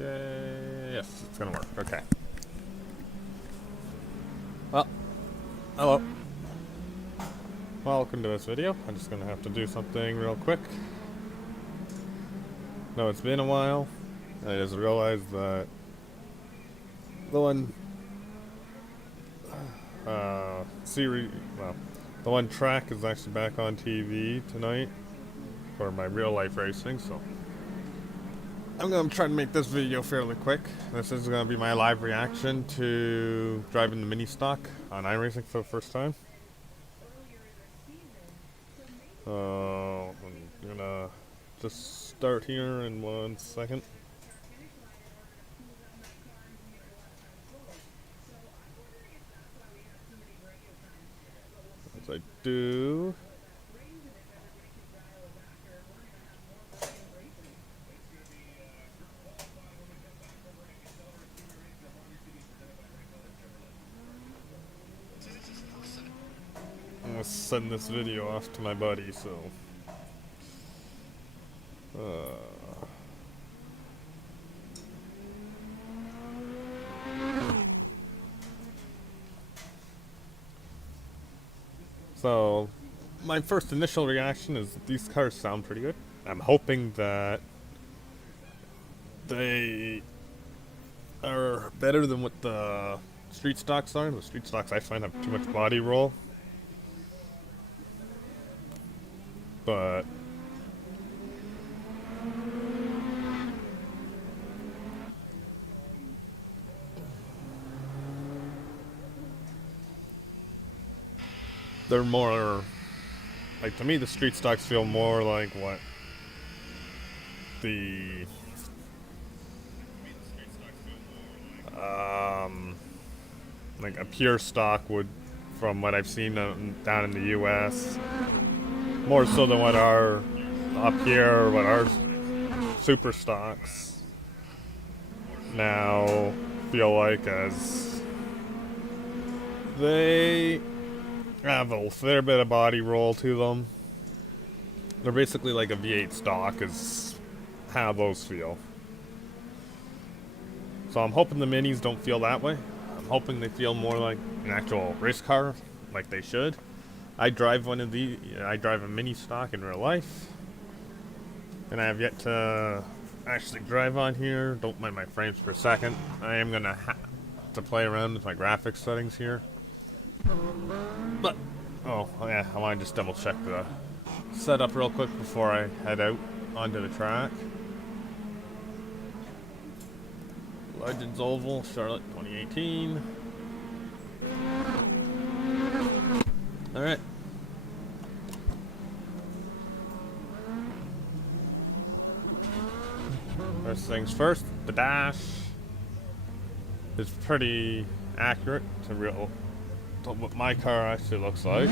Okay, yes, it's gonna work. Okay. Well, hello. Welcome to this video. I'm just gonna have to do something real quick. No, it's been a while. I just realized that the one series, well, the one track is actually back on TV tonight for my real life racing, so I'm gonna try to make this video fairly quick. This is gonna be my live reaction to driving the mini stock on iRacing for the first time. I'm gonna just start here in 1 second. As I do. I'm gonna send this video off to my buddy, so so my first initial reaction is that these cars sound pretty good. I'm hoping that they are better than what the street stocks are. The street stocks I find have too much body roll. But they're more, like, to me the street stocks feel more like what the like a pure stock would, from what I've seen down in the US, more so than what our up here, what our super stocks now feel like, as they have a fair bit of body roll to them. They're basically like a V8 stock is how those feel. So I'm hoping the minis don't feel that way. I'm hoping they feel more like an actual race car, like they should. I drive one of these. I drive a mini stock in real life, and I have yet to actually drive on here. Don't mind my frames per second. I am gonna have to play around with my graphics settings here. But oh yeah, I want to just double check the setup real quick before I head out onto the track. Legends Oval, Charlotte 2018. Alright. First things first, the dash is pretty accurate to what my car actually looks like.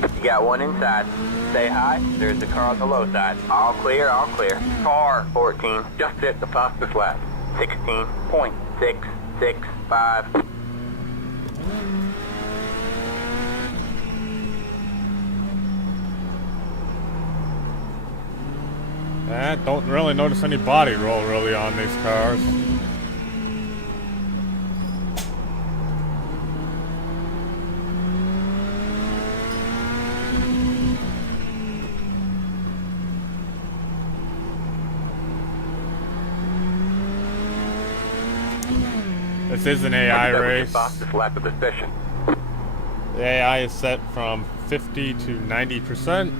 You got one inside. Say hi. There's the car on the low side. All clear, all clear. Car 14. Just hit the fastest lap. 16.665. I don't really notice any body roll really on these cars. This is an AI race. Fastest lap of the session. The AI is set from 50 to 90%.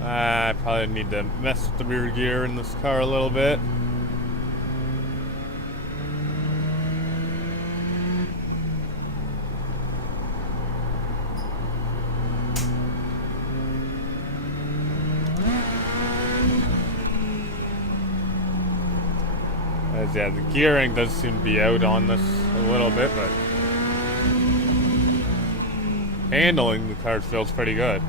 I probably need to mess with the rear gear in this car a little bit. Yeah, the gearing does seem to be out on this a little bit, but handling the car feels pretty good.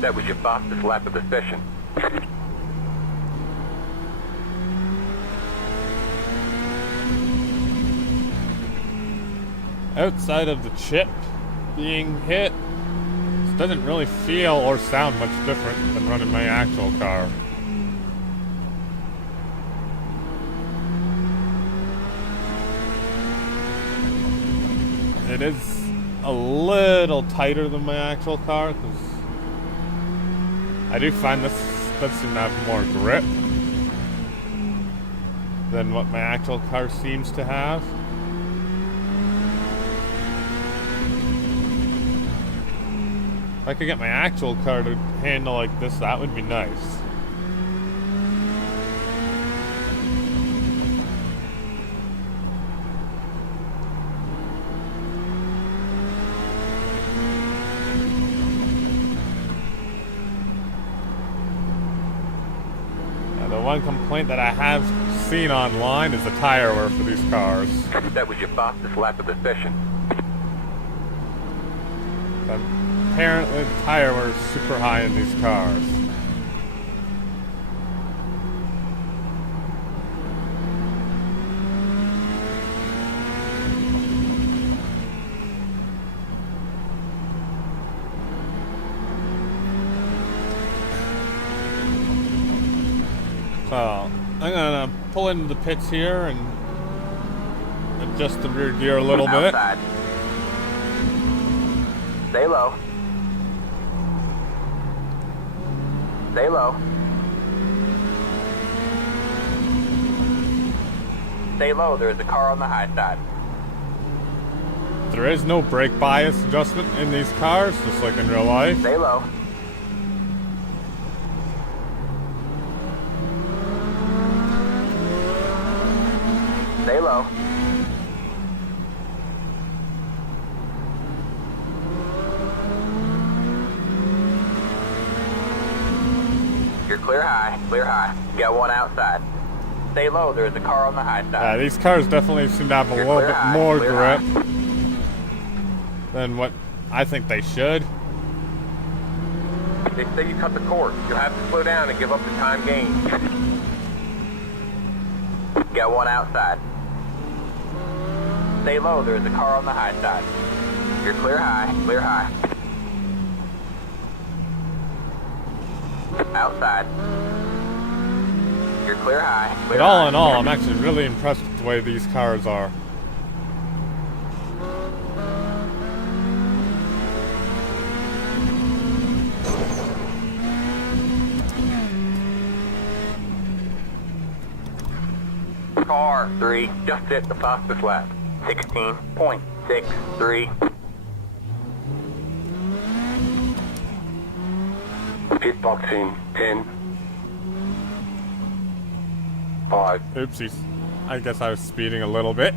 That was your fastest lap of the session. Outside of the chip being hit, this doesn't really feel or sound much different than running my actual car. It is a little tighter than my actual car, because I do find this does seem to have more grip than what my actual car seems to have. If I could get my actual car to handle like this, that would be nice. The one complaint that I have seen online is the tire wear for these cars. That was your fastest lap of the session. Apparently the tire wear is super high in these cars. So I'm gonna pull into the pits here and adjust the rear gear a little bit. Outside. Stay low. Stay low. Stay low, there's a car on the high side. There is no brake bias adjustment in these cars, just like in real life. Stay low. Stay low. You're clear high, clear high. Got one outside. Stay low, there's a car on the high side. These cars definitely seem to have a little bit more grip than what I think they should. They say you cut the cord. You'll have to slow down and give up the time gained. Got one outside. Stay low, there's a car on the high side. You're clear high, clear high. Outside. You're clear high, clear But all high. in all, I'm actually really impressed with the way these cars are. Car 3 just hit the fastest lap. 16.63. Pit boxing 10. 5. Oopsies. I guess I was speeding a little bit.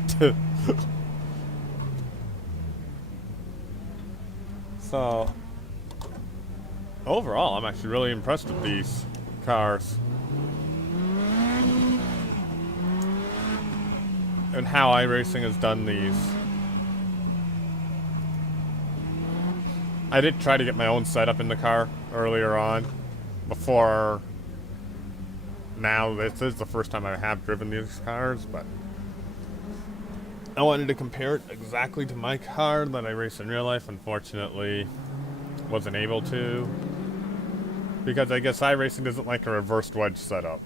So, overall, I'm actually really impressed with these cars. And how iRacing has done these. I did try to get my own setup in the car earlier on. Before now, this is the first time I have driven these cars, but I wanted to compare it exactly to my car that I race in real life. Unfortunately, wasn't able to, because I guess iRacing doesn't like a reversed wedge setup.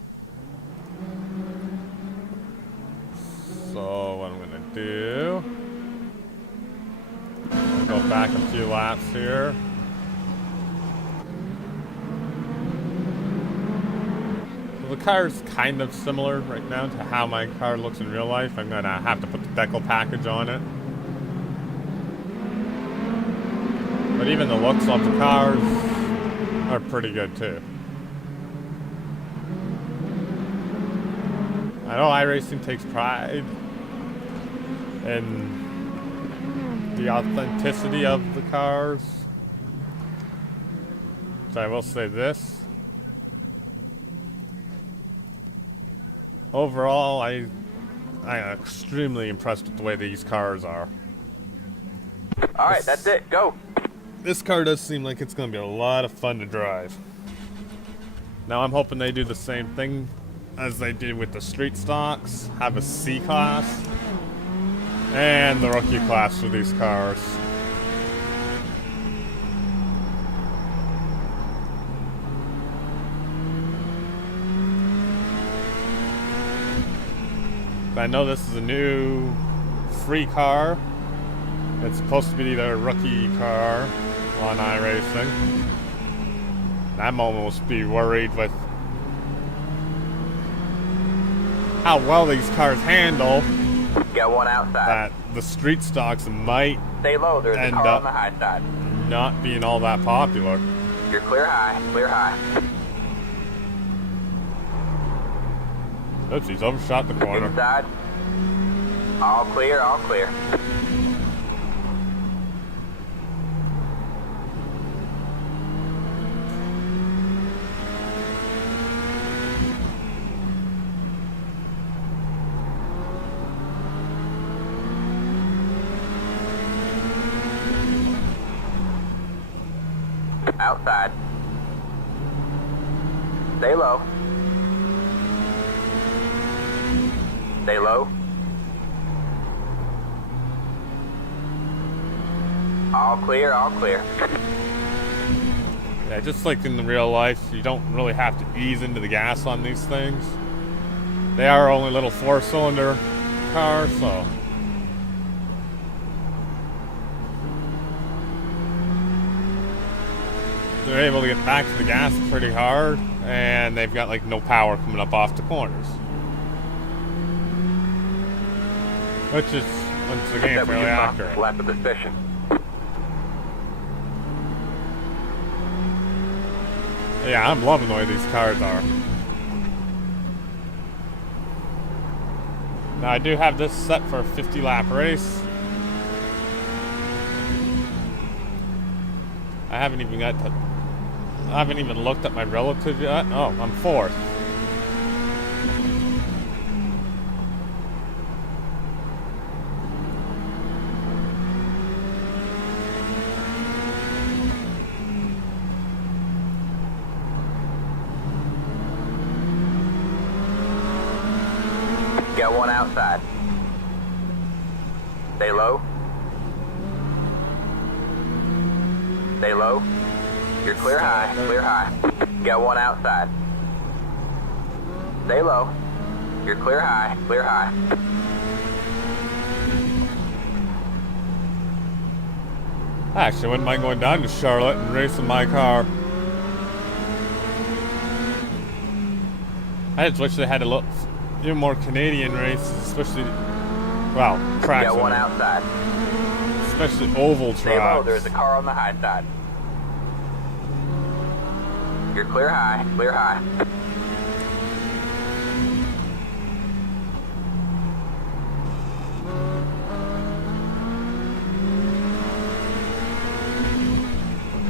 So what I'm gonna do, go back a few laps here. So the car's kind of similar right now to how my car looks in real life. I'm gonna have to put the decal package on it. But even the looks of the cars are pretty good too. I know iRacing takes pride in the authenticity of the cars. So I will say this. Overall, I am extremely impressed with the way these cars are. Alright, that's it. Go. this car does seem like it's going to be a lot of fun to drive. Now I'm hoping they do the same thing as they did with the street stocks, have a C class and the rookie class for these cars. I know this is a new free car. It's supposed to be their rookie car on iRacing. I'm almost be worried with how well these cars handle. Get one outside. That the street stocks might Stay low, there's a car on the high side. Not being all that popular. You're clear high, clear high. Oops, he's overshot the corner. Inside. All clear, all clear. Outside. Stay low. Stay low. All clear, all clear. Yeah, just like in the real life, you don't really have to ease into the gas on these things. They are only little 4-cylinder cars, so they're able to get back to the gas pretty hard, and they've got like no power coming up off the corners. Which is, once again, fairly accurate. Lap of the session. Yeah, I'm loving the way these cars are. Now I do have this set for a 50-lap race. I haven't even looked at my relative yet. Oh, I'm fourth. Get one outside. Stay low. Stay low. You're clear high, clear high. Get one outside. Stay low. You're clear high, clear high. I actually wouldn't mind going down to Charlotte and racing my car. I just wish they had a little even more Canadian races, especially, well, tracks. Get one outside. Especially oval tracks. Stay low, there's a car on the high side. You're clear high, clear high.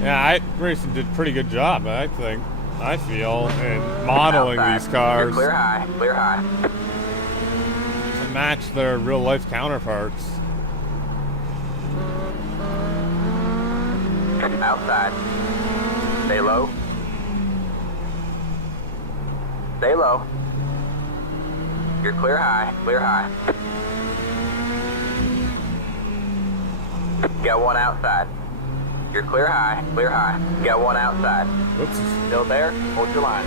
Yeah, iRacing did a pretty good job, I think. I feel, in modeling outside. These cars. You're clear high, clear high. To match their real life counterparts. Outside. Stay low. Stay low. You're clear high, clear high. Get one outside. You're clear high, clear high. Get one outside. Oops. Still there? Hold your line.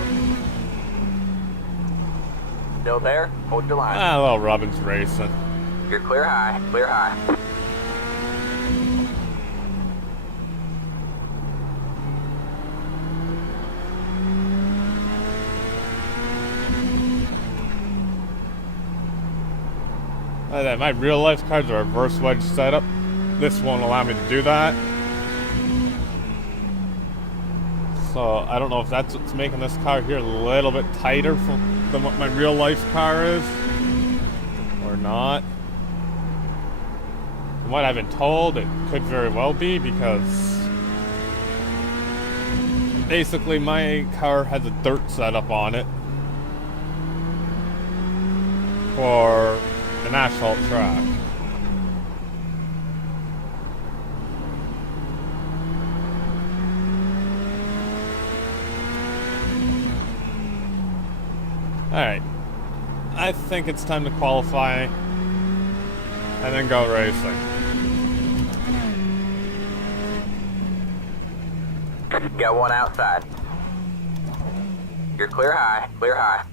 Still there? Hold your line. Ah, well, Robin's racing. You're clear high, clear high. My real life cars are a reverse wedge setup. This won't allow me to do that. So I don't know if that's what's making this car here a little bit tighter than what my real life car is, or not. From what I've been told, it could very well be, because basically my car has a dirt setup on it for an asphalt track. Alright. I think it's time to qualify and then go racing. Got one outside. You're clear high, clear high.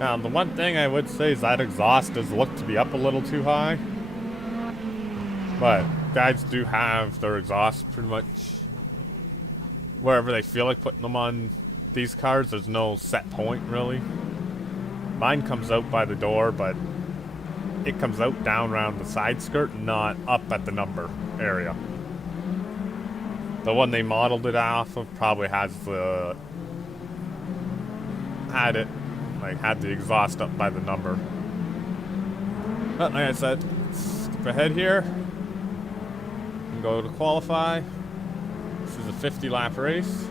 Now, the one thing I would say is that exhaust does look to be up a little too high. But guys do have their exhaust pretty much wherever they feel like putting them on these cars. There's no set point, really. Mine comes out by the door, but it comes out down around the side skirt, not up at the number area. The one they modeled it off of probably had the exhaust up by the number. But like I said, skip ahead here and go to qualify. This is a 50 lap race.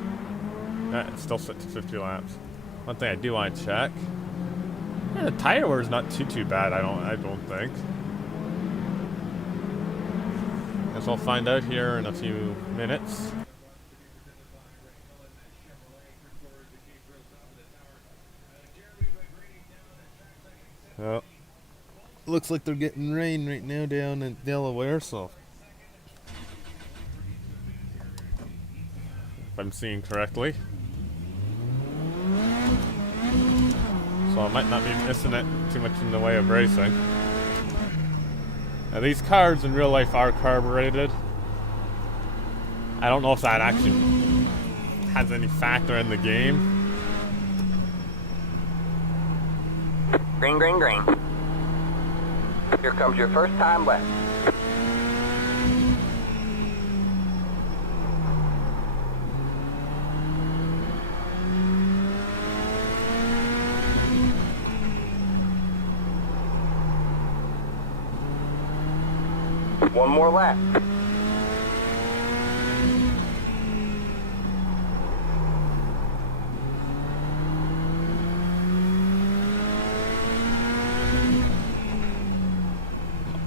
It's still set to 50 laps. One thing I do want to check. Yeah, the tire wear is not too bad. I don't think. Guess we'll find out here in a few minutes. Well, looks like they're getting rain right now down in Delaware, so if I'm seeing correctly. So I might not be missing it too much in the way of racing. Now these cars in real life are carbureted. I don't know if that actually has any factor in the game. Green, green, green. Here comes your first time left. One more lap.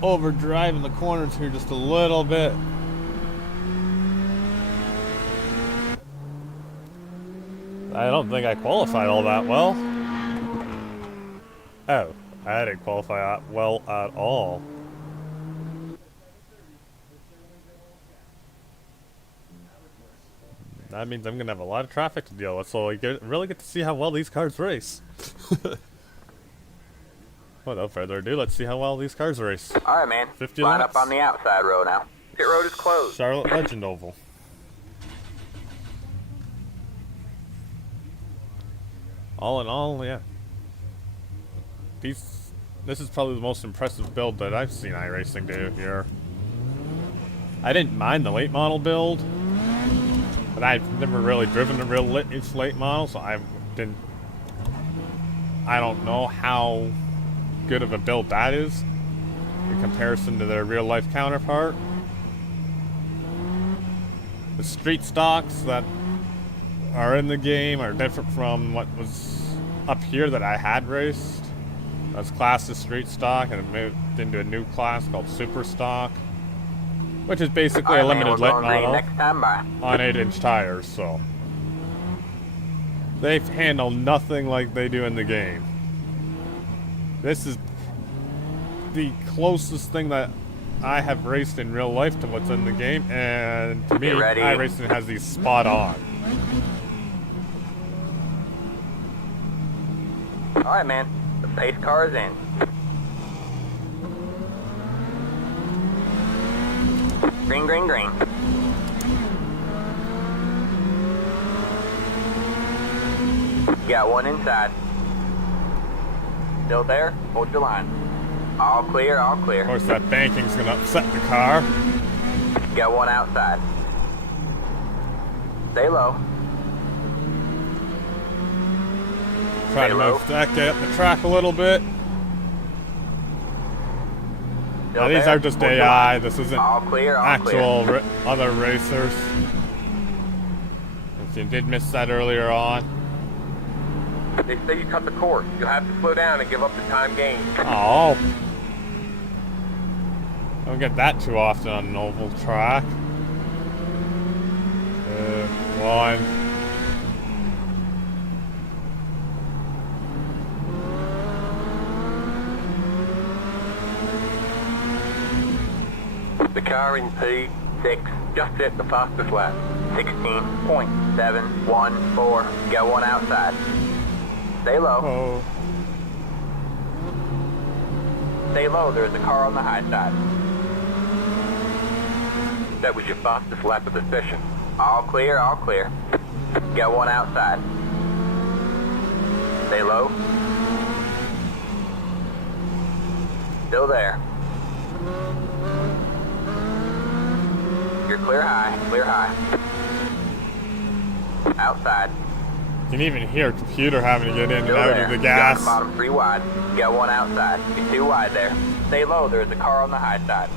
Overdriving the corners here just a little bit. I don't think I qualified all that well. Oh, I didn't qualify that well at all. That means I'm going to have a lot of traffic to deal with, so I really get to see how well these cars race. Without further ado, let's see how well these cars race. All right, man. 50 Line laps. up on the outside row now. Pit road is closed. Charlotte Legend Oval. All in all, yeah. This is probably the most impressive build that I've seen iRacing do here. I didn't mind the late model build, but I've never really driven a real late model, so I don't know how good of a build that is in comparison to their real life counterpart. The street stocks that are in the game are different from what was up here that I had raced. I was classed as street stock and it moved into a new class called super stock, which is basically a limited lit model on 8-inch tires, so they handle nothing like they do in the game. This is the closest thing that I have raced in real life to what's in the game, and to me, iRacing has these spot on. Alright, man. The pace car is in. Green, green, green. Got one inside. Still there? Hold your line. All clear, all clear. Of course, that banking's gonna upset the car. Got one outside. Stay low. Try to move that guy up the track a little bit. Now, these are just AI. This isn't actual other racers. If you did miss that earlier on. They say you cut the course. You'll have to slow down and give up the time gained. Oh. Don't get that too often on an oval track. Line. The car in P6 just hit the fastest lap. 16.714. Go one outside. Stay low. Oh. Stay low. There's a car on the high side. That was your fastest lap of the session. All clear, all clear. Go one outside. Stay low. Still there. You're clear high, clear high. Outside. You can even hear a computer having to get in and Still out there. of the You're on gas. the bottom 3 wide. Go one outside. You're 2 wide there. Stay low. There's a car on the high side.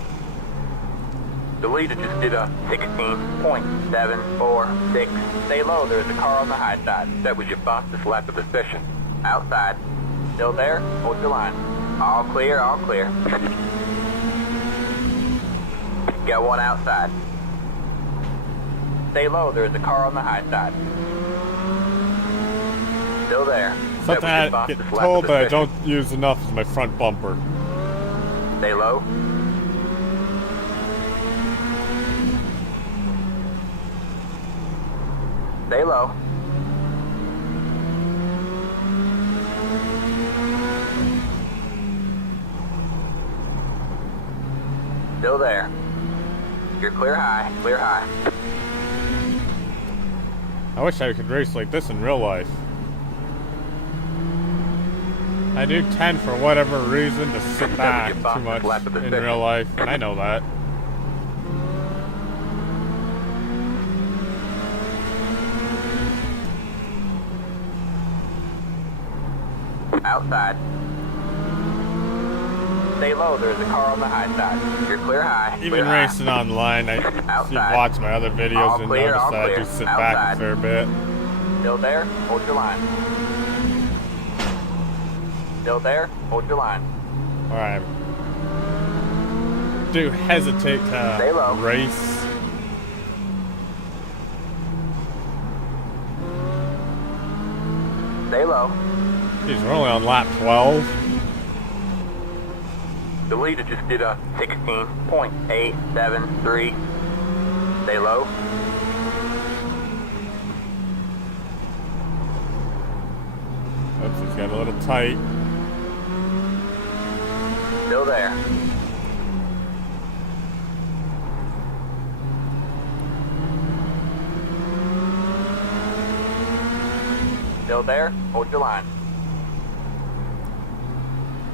The leader just did a... 16.746. Stay low. There's a car on the high side. That was your fastest lap of the session. Outside. Still there? Hold your line. All clear, all clear. Go one outside. Stay low. There's a car on the high side. Still there. Something I get told that I don't use enough is my front bumper. Stay low. Stay low. Still there. You're clear high, clear high. I wish I could race like this in real life. I do tend, for whatever reason, to sit back too much in real life, and I know that. Outside. Stay low, there's a car on the high side. You're clear high. Even clear high. racing online, if Outside. you've watched my other videos All and clear, noticed all that I do clear. sit back a Outside. fair bit. Still there? Hold your line. Still there? Hold your line. Alright. Do hesitate Stay low. to race. Stay low. Geez, we're only on lap 12. The leader just did a... 16.873. Stay low. Oops, it's got a little tight. Still there. Still there? Hold your line.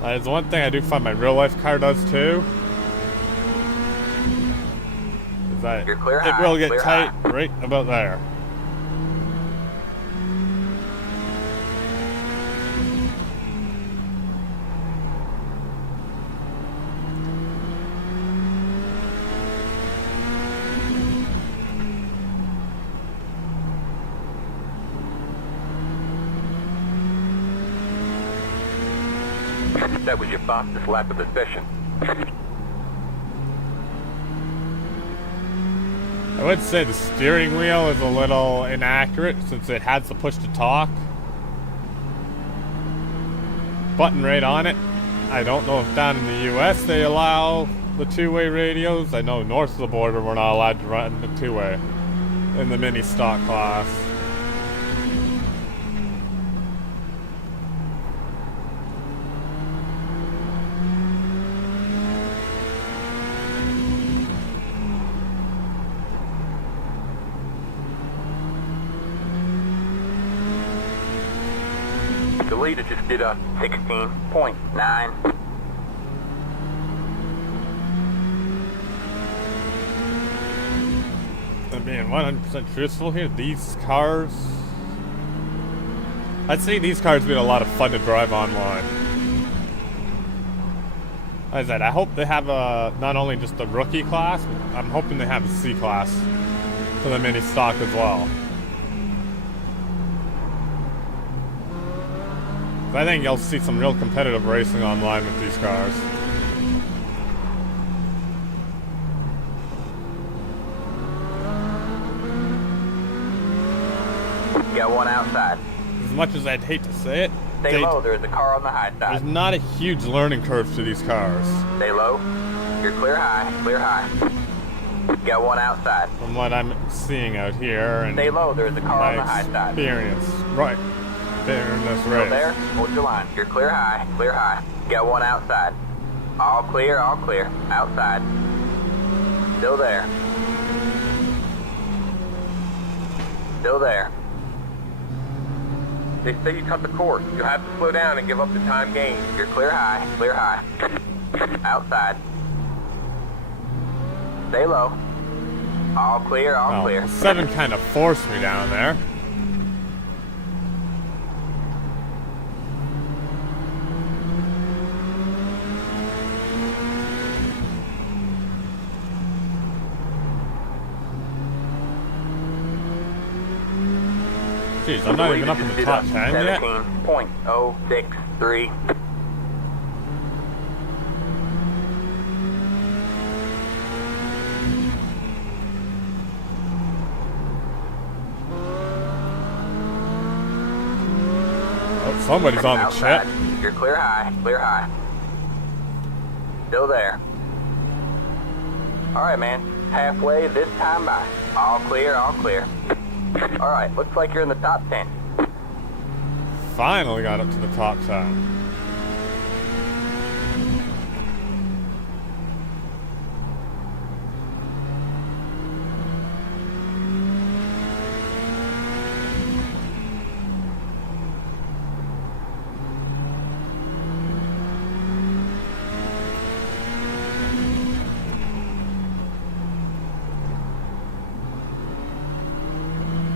That is one thing I do find my real life car does too. Is that You're clear it high, will get clear tight high. right about there. That was your fastest lap of the session. I would say the steering wheel is a little inaccurate since it has the push to talk button right on it. I don't know if down in the US they allow the two-way radios. I know north of the border we're not allowed to run the two-way in the mini stock class. The leader just did a... 16.9. I'm being 100% truthful here. These cars, I'd say these cars would be a lot of fun to drive online. Like I said, I hope they have not only just the rookie class, but I'm hoping they have a C class for the mini stock as well. I think you'll see some real competitive racing online with these cars. Got one outside. As much as I'd hate to say it, Stay low, there's a car on the high there's side. not a huge learning curve to these cars. Stay low. You're clear high, clear high. Got one outside. From what I'm seeing out here and Stay low, there's a car my on the high side. experience. Right. There in this Still race. there? Hold your line. You're clear high, clear high. Got one outside. All clear, outside. Still there. Still there. They say you cut the course. You'll have to slow down and give up the time gained. You're clear high, outside. Stay low. All clear, Well, clear. 7 kind of forced me down there. Jeez, I'm not even up in the top 10 yet. 17.063. Oh, somebody's on the Outside. chip. You're clear high, Still there. Alright, man. Halfway this time by. All clear, Alright, looks like you're in the top 10. Finally got up to the top 10.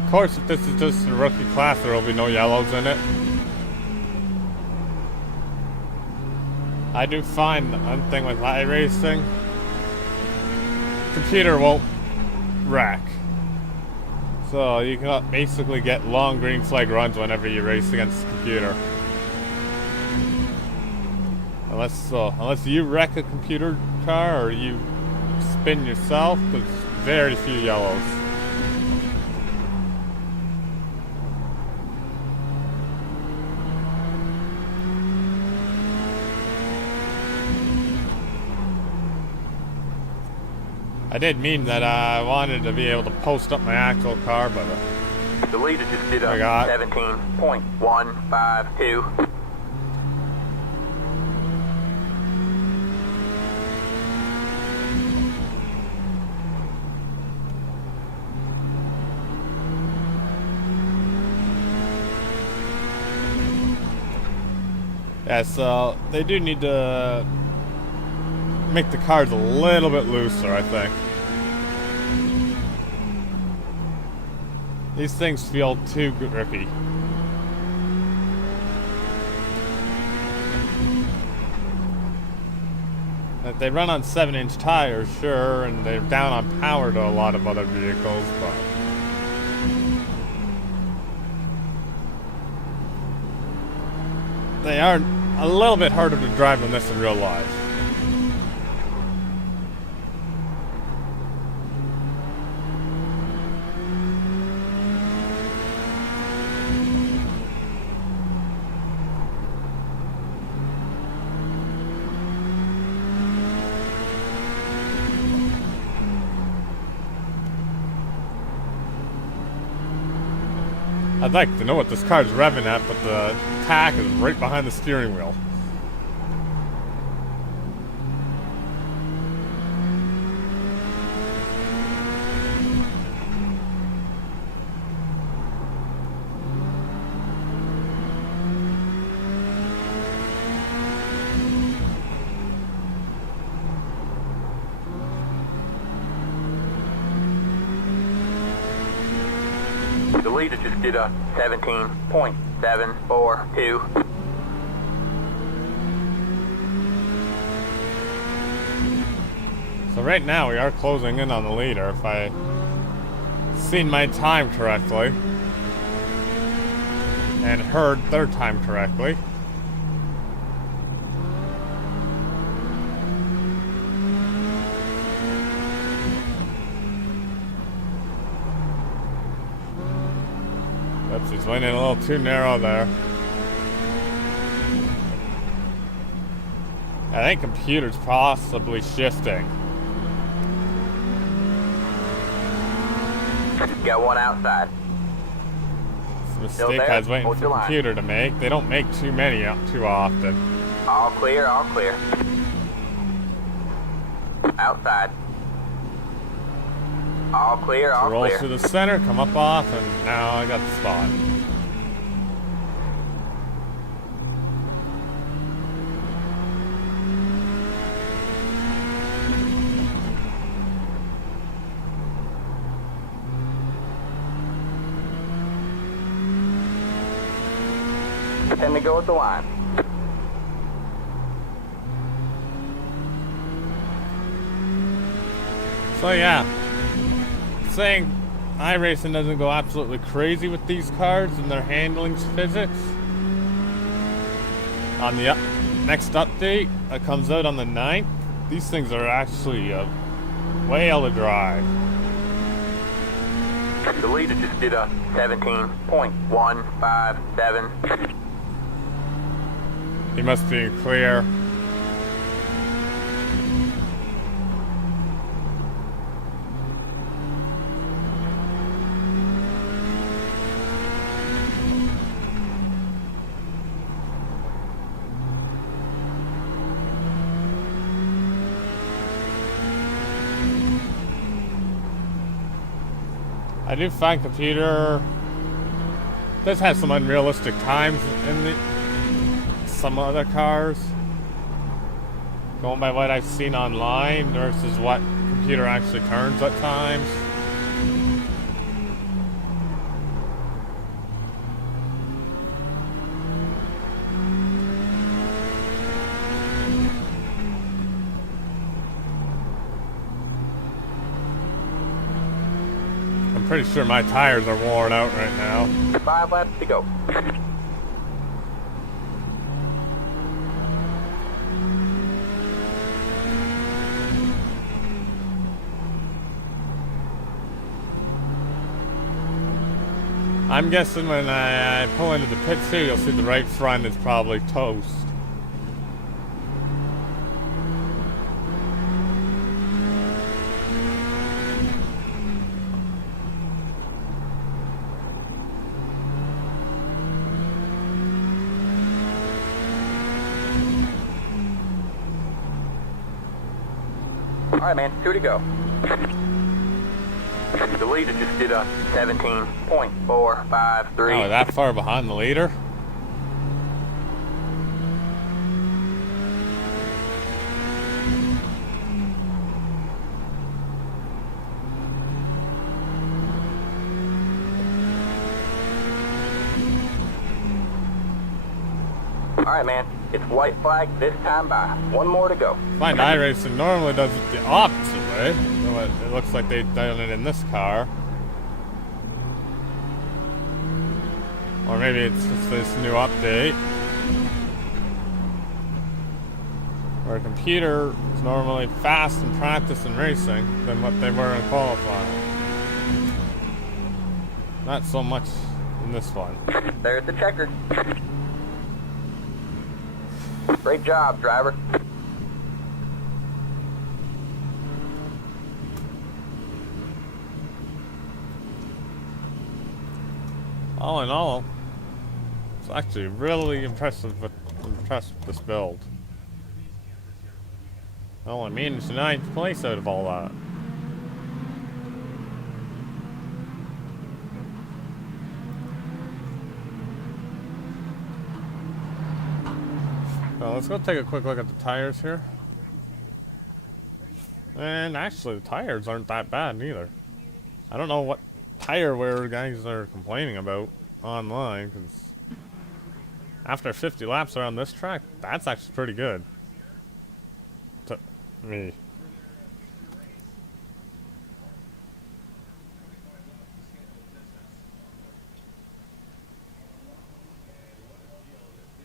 Of course, if this is just a rookie class, there will be no yellows in it. I do find one thing with iracing, computer won't rack. So you can basically get long green flag runs whenever you race against the computer. Unless you wreck a computer car or you spin yourself, there's very few yellows. I did mean that I wanted to be able to post up my actual car, but The leader just did I a got 17.152. yeah, so they do need to make the cars a little bit looser, I think. These things feel too grippy. That they run on 7-inch tires, sure, and they're down on power to a lot of other vehicles, but they are a little bit harder to drive than this in real life. I'd like to know what this car's revving at, but the tack is right behind the steering wheel. The leader just did a 17.742. So right now we are closing in on the leader, if I seen my time correctly and heard their time correctly. He's went in a little too narrow there. I think computer's possibly shifting. Got one outside. It's a Still mistake there? I was waiting Hold for your line. computer to make. They don't make too many too often. All clear, all clear. Outside. All clear, all Roll clear. through the center, come up off, and now I got the spot. Ten to go at the line. So yeah, saying iRacing doesn't go absolutely crazy with these cars and their handling's physics. On the next update that comes out on the 9th, these things are actually a whale to drive. The leader just did a 17.157. He must be clear. I do find computer does have some unrealistic times in some other cars. Going by what I've seen online versus what computer actually turns at times. I'm pretty sure my tires are worn out right now. 5 laps to go. I'm guessing when I pull into the pits here, you'll see the right front is probably toast. All right, man. 2 to go. The leader just did a 17.453. Oh, that far behind the leader? All right, man. It's white flag this time by. 1 more to go. Find iRacing normally does it the opposite way. So it looks like they've done it in this car. Or maybe it's just this new update. Where a computer is normally fast in practice and racing than what they were in qualifying. Not so much in this one. There's the checker. Great job, driver. All in all, it's actually really impressed with this build. Oh, I managed 9th place out of all that. So let's go take a quick look at the tires here. And actually, the tires aren't that bad either. I don't know what tire wear guys are complaining about online, because after 50 laps around this track, that's actually pretty good to me.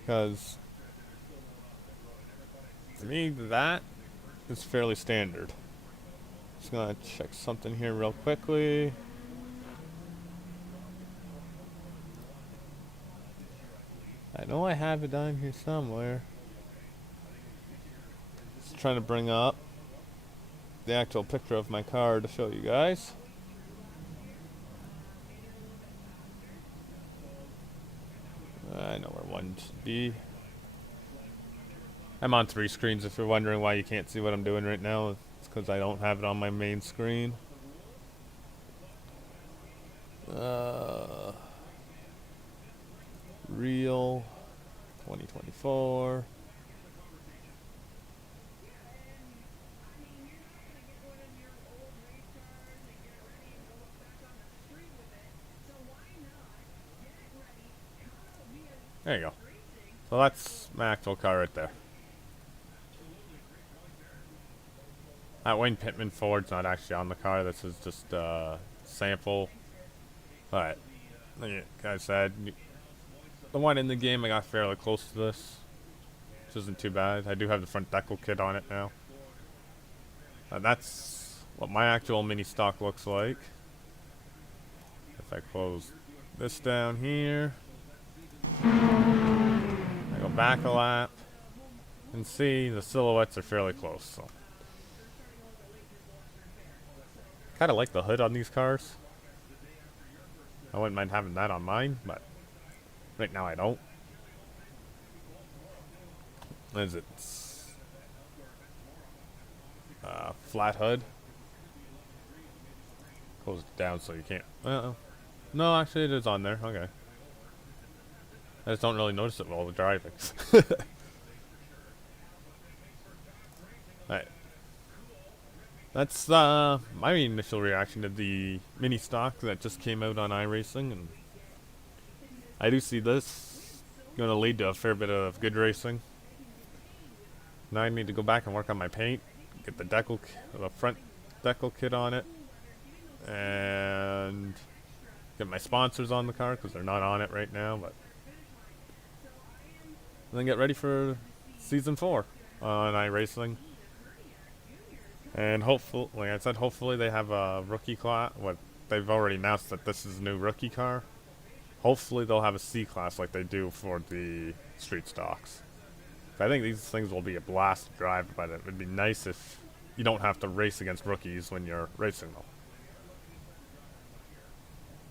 Because to me, that is fairly standard. Just gonna check something here real quickly. I know I have it down here somewhere. Just trying to bring up the actual picture of my car to show you guys. I know where one should be. I'm on 3 screens if you're wondering why you can't see what I'm doing right now. It's because I don't have it on my main screen. Real 2024. There you go. So that's my actual car right there. That Wayne Pittman Ford's not actually on the car. This is just a sample. But like I said, the one in the game I got fairly close to this, which isn't too bad. I do have the front decal kit on it now. That's what my actual mini stock looks like. If I close this down here, I go back a lap, and see the silhouettes are fairly close. So, kind of like the hood on these cars. I wouldn't mind having that on mine, but right now I don't. Is it flat hood? Close it down so you can't. No, actually it is on there. Okay. I just don't really notice it while we're driving. Alright. That's my initial reaction to the mini stock that just came out on iRacing, and I do see this going to lead to a fair bit of good racing. Now I need to go back and work on my paint, get the front decal kit on it, and get my sponsors on the car because they're not on it right now. But and then get ready for season 4 on iRacing. And hopefully, like I said, hopefully they have a rookie class. What they've already announced that this is a new rookie car. Hopefully they'll have a C class like they do for the street stocks. I think these things will be a blast to drive, but it would be nice if you don't have to race against rookies when you're racing them.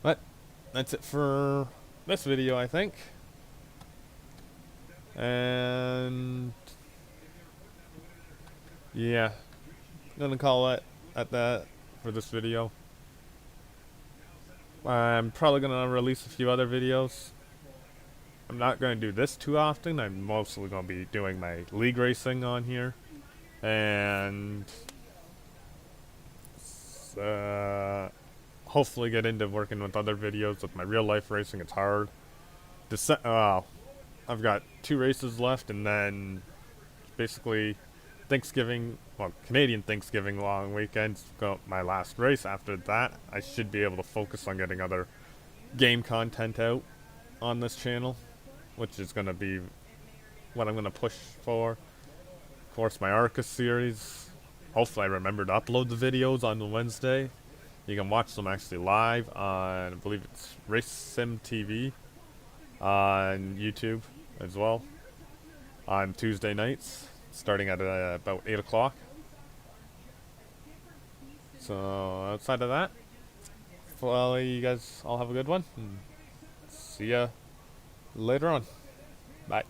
But that's it for this video, I think. And yeah, I'm gonna call it at that for this video. I'm probably gonna release a few other videos. I'm not going to do this too often. I'm mostly going to be doing my league racing on here. And hopefully get into working with other videos. With my real life racing, it's hard. I've got 2 races left, and then basically Thanksgiving, well, Canadian Thanksgiving long weekend, got my last race. After that, I should be able to focus on getting other game content out on this channel, which is going to be what I'm going to push for. Of course, my ARCA series. Hopefully I remember to upload the videos on the Wednesday. You can watch them actually live on, I believe it's Race Sim TV on YouTube as well on Tuesday nights, starting at about 8 o'clock. So outside of that, well, you guys all have a good one. And see ya later on. Bye.